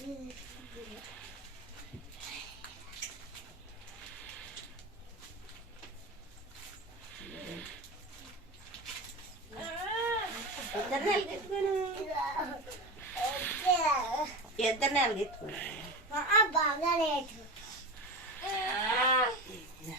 Iya, internet itu apa? maaf ya, itu iya.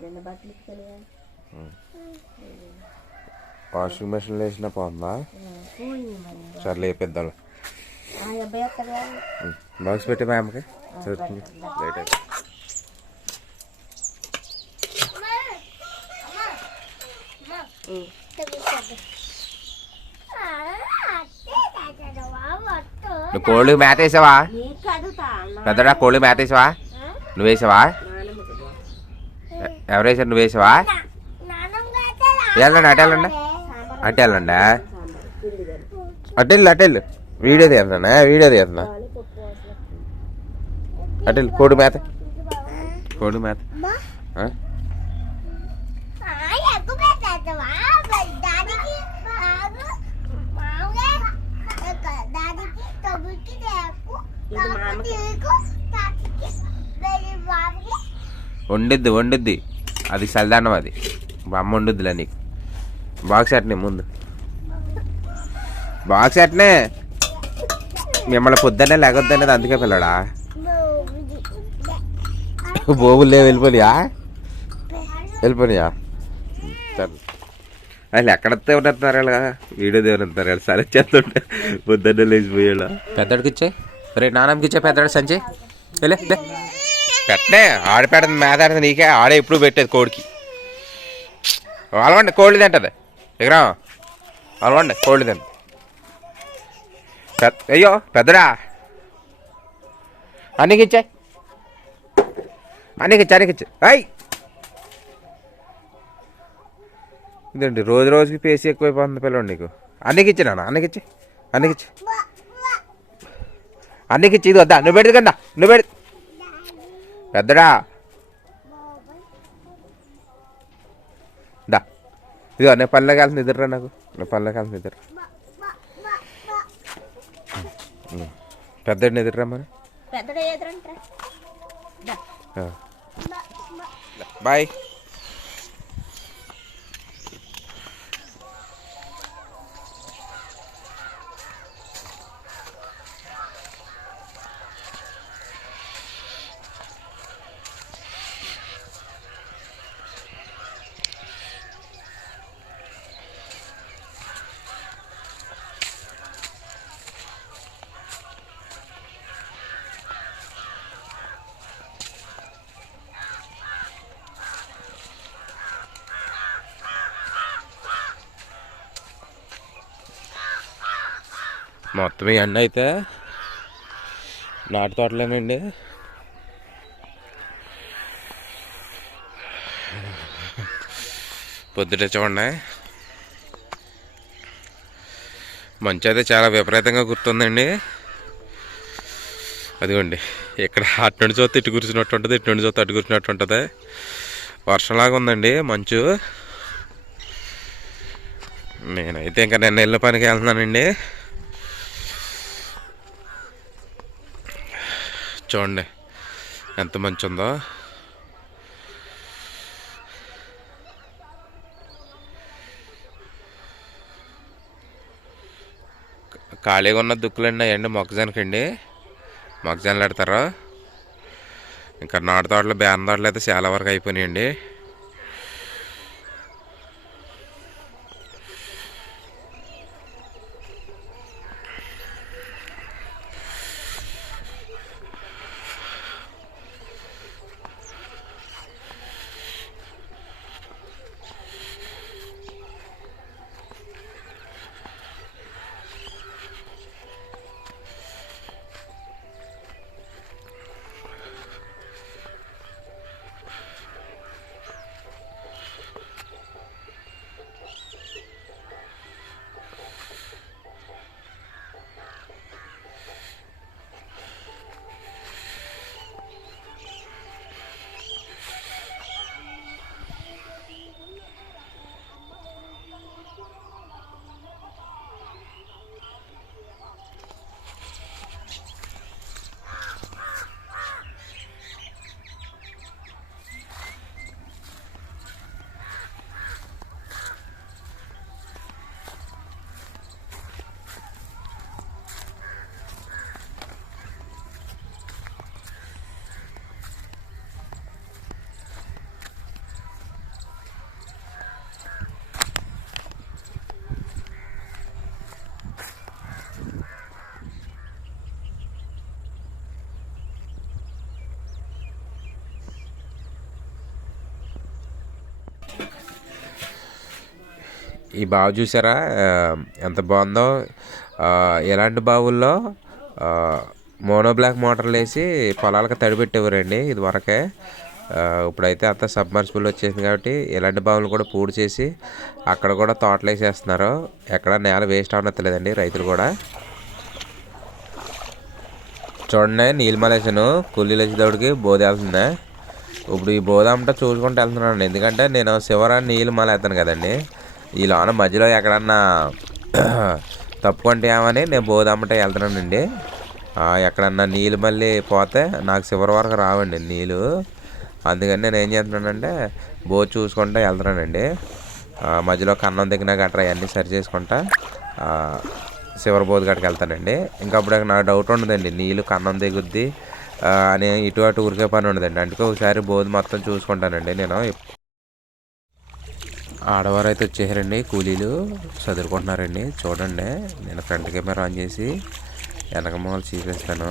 నిన్న బట్టలు ఇచ్చుకోలేదా washing మెషిన్లో వేసినా మరి. సర్లే పెద్దాం బాక్స్ పెట్టి మా అమ్మకి చదువుతుంది లేట్ అయితే నువ్వు కోళ్ళు మేత వేసావా? నీకు కాదు తా పెద్దడా కోళ్ళు మేత వేసావా? నువ్వు వేసావా? నానమ్మకి ఎ- ఎవరు వేసారు? నువ్వు వేసావా? వెళ్ళండి అటు వెళ్ళండి అటు వెళ్ళండి అటు వెళ్ళు అటు వెళ్ళు వీడియో తీస్తున్నా వీడియో తీస్తున్నా అటు వెళ్ళు కోడి మేత కోడి మేత వండుద్ది వండుద్ది. అది సల్దానం అది. అమ్మ వండుద్దిలే నీకు. బాక్స్ అట్నే ముందు. బాక్స్ అట్నే మిమ్మల్ని పొద్దున్నే లేకొద్దనేది అందుకే పిల్లడా? బోబులు లేవు వెళ్ళిపోయా వెళ్ళిపోయా సరే. అసలు ఎక్కడ దేవుడుతున్నారు ఇలా వీడియో దేవుడుతున్నారు సరే చేస్తుంటే పొద్దున్నే లేచిపోయాడు పెద్దడికి ఇచ్చే రే నాన్నకి ఇచ్చే పెద్దడు సంచి. వెళ్ళే లే. పెట్టనే ఆడపెడదు మేతాడదు నీకే ఆడే ఎప్పుడు పెట్టేది కోడికి. అలవండి కోళ్ళు తింటది. విగ్రహం అలవండి కోళ్ళు తింటది. అయ్యో పెద్దడా? అన్నికిచ్చే. అన్నికిచ్చే అన్నికిచ్చే. అయ్ ఇదండి రోజు రోజుకి పేసి ఎక్కువైపోతుంది పిల్లడు నీకు? అన్నికిచ్చి నాన్న అన్నికిచ్చి అన్నికిచ్చి. అన్నికిచ్చి ఇది వద్దా? నువ్వు పెడదు కదా నువ్వు పెడు పెద్దడా? దా. ఇదిగో నేను పల్లెకి వెళ్తుంది నిద్రరా నాకు? నేను పల్లెకి వెళ్తుంది నిద్ర. పెద్దడి నిద్రరా మరి. బాయ్. మొత్తం ఈ ఎండ అయితే నాటు తోటలేనండి. పొద్దుట చూడండి. మంచు అయితే చాలా విపరీతంగా గుర్తుందండి. అదిగోండి ఇక్కడ అటు నుండి చూస్తే ఇటు కూర్చున్నట్టు ఉంటుంది ఇటు నుండి చూస్తే అటు కూర్చున్నట్టు ఉంటుంది. వర్షంలాగా ఉందండి మంచు. నేనైతే ఇంకా నిన్న వెళ్ళిన పనికి వెళ్తున్నానండి. చూడండి. ఎంత మంచి ఉందో ఖాళీగా ఉన్న దుక్కులండి అయ్యండి అండి మొక్కజొన్నలు పెడతారు. ఇంకా నాటు తోటలు బేరం తోటలు అయితే చాలా వరకు అయిపోయినాయండి. ఈ బావి చూసారా? ఎంత బాగుందో. ఎలాంటి ఇలాంటి బావుల్లో మోనో బ్లాక్ మోటార్లు వేసి పొలాలకు తడిపెట్టేవారండి ఇది వరకే. ఇప్పుడైతే అంత సబ్మర్సిబుల్ వచ్చేసింది కాబట్టి ఇలాంటి బావులు కూడా పూడి చేసి అక్కడ కూడా తోటలు వేసేస్తున్నారు. ఎక్కడ నేల వేస్ట్ అవనట్లేదండి రైతులు కూడా. చూడండి నీళ్ళు మలేసాను కూలీలు వచ్చేటప్పటికి బోధ వెళ్తుందా ఇప్పుడు ఈ బోధ అంతా చూసుకుంటూ వెళ్తున్నాను ఎందుకంటే నేను శివరా నీళ్ళు మలేస్తాను కదండి. ఈ లోన మధ్యలో ఎక్కడన్నా తప్పుకుంటే ఏమని నేను బోధ అమ్మట వెళ్తున్నానండి ఎక్కడన్నా నీళ్ళు మళ్ళీ పోతే నాకు చివరి వరకు రావండి నీళ్ళు. అందుకని నేను ఏం చేస్తున్నానంటే బోధ చూసుకుంటూ వెళ్తున్నానండి. మధ్యలో కన్నం దిగిన గట్రా అవన్నీ సరి చేసుకుంటా ఆ, శివర బోధ గడికి వెళ్తానండి. ఇంకా అప్పుడు నాకు డౌట్ ఉండదండి నీళ్ళు కన్నం దిగుద్ది అని ఇటు అటు ఊరికే పని ఉండదండి. అందుకే ఒకసారి బోధ మొత్తం చూసుకుంటానండి నేను. ఆడవారు అయితే వచ్చేసారండి కూలీలు చదువుకుంటున్నారండి చూడండి నేను ఫ్రంట్ కెమెరా ఆన్ చేసి వెనక మొదలు చూపిస్తాను.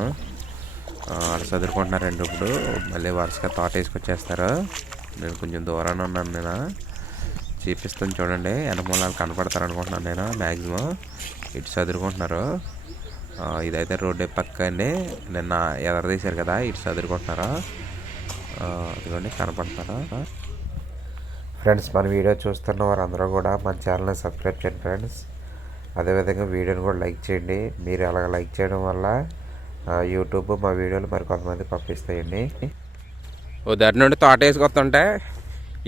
వాళ్ళు చదువుకుంటున్నారండి ఇప్పుడు. మళ్ళీ వరుసగా తోట వేసుకొచ్చేస్తారు. నేను కొంచెం దూరాన ఉన్నాను నేను. చూపిస్తాను చూడండి వెనక మూలాలు కనపడతారు అనుకుంటున్నాను నేను మ్యాక్సిమం ఇటు చదువుకుంటున్నారు ఇదైతే రోడ్డు పక్క అండి. నిన్న ఎదర తీశారు కదా ఇటు చదువుకుంటున్నారా ఇదిగోండి కనపడతారా? ఫ్రెండ్స్ మన వీడియో చూస్తున్న వారందరూ కూడా మన ఛానల్ని సబ్స్క్రైబ్ చేయండి ఫ్రెండ్స్ అదేవిధంగా వీడియోని కూడా లైక్ చేయండి. మీరు అలాగ లైక్ చేయడం వల్ల యూట్యూబ్ మా వీడియోలు మరి కొంతమంది పంపిస్తాయండి. ఓ దారి నుండి తోట వేసుకొస్తుంటే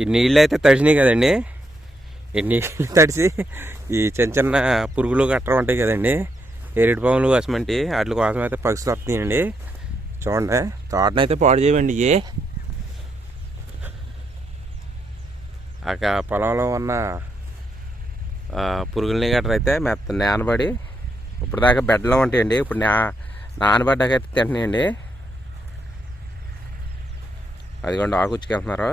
ఈ నీళ్ళు అయితే తడిసినాయి కదండి. ఈ నీళ్ళు తడిసి ఈ చిన్న చిన్న పురుగులు గట్రా ఉంటాయి కదండి. ఎరిటి పాములు కోసమంటే వాటి కోసం అయితే పక్షులు వస్తాయండి చూడండి తోటనైతే పాడు చేయమండి. ఏ? అక్కడ పొలంలో ఉన్న పురుగులని గట్రా అయితే మెత్త నానబడి ఇప్పుడు దాకా బెడ్లో ఉంటాయండి. ఇప్పుడు నా నానబడ్డాకైతే తింటున్నాయండి. అదిగోండి ఆకుచ్చుకెళ్తున్నారు